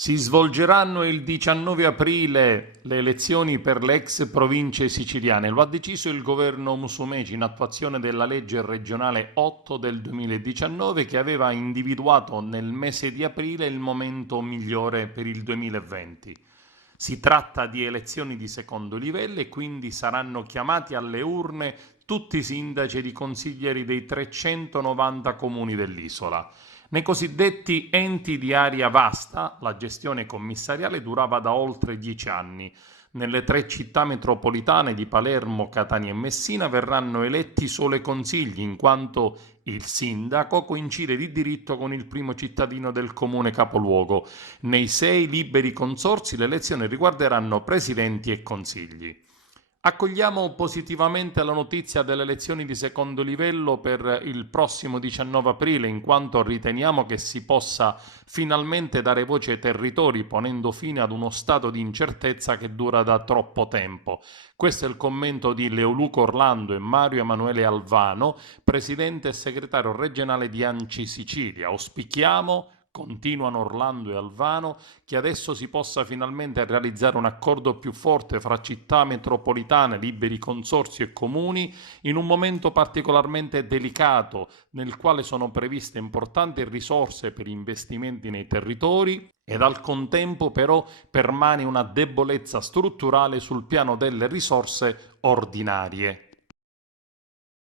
Si svolgeranno il 19 aprile le elezioni per le ex province siciliane. Lo ha deciso il governo Musumeci in attuazione della legge regionale 8 del 2019 che aveva individuato nel mese di aprile il momento migliore per il 2020. Si tratta di elezioni di secondo livello e quindi saranno chiamati alle urne tutti i sindaci ed i consiglieri dei 390 comuni dell'isola. Nei cosiddetti enti di area vasta, la gestione commissariale durava da oltre 10 anni. Nelle tre città metropolitane di Palermo, Catania e Messina verranno eletti solo i consigli, in quanto il sindaco coincide di diritto con il primo cittadino del comune capoluogo. Nei 6 liberi consorzi le elezioni riguarderanno presidenti e consigli. Accogliamo positivamente la notizia delle elezioni di secondo livello per il prossimo 19 aprile, in quanto riteniamo che si possa finalmente dare voce ai territori, ponendo fine ad uno stato di incertezza che dura da troppo tempo. Questo è il commento di Leoluco Orlando e Mario Emanuele Alvano, presidente e segretario regionale di ANCI Sicilia. Auspichiamo, continuano Orlando e Alvano, che adesso si possa finalmente realizzare un accordo più forte fra città metropolitane, liberi consorzi e comuni in un momento particolarmente delicato nel quale sono previste importanti risorse per investimenti nei territori ed al contempo però permane una debolezza strutturale sul piano delle risorse ordinarie.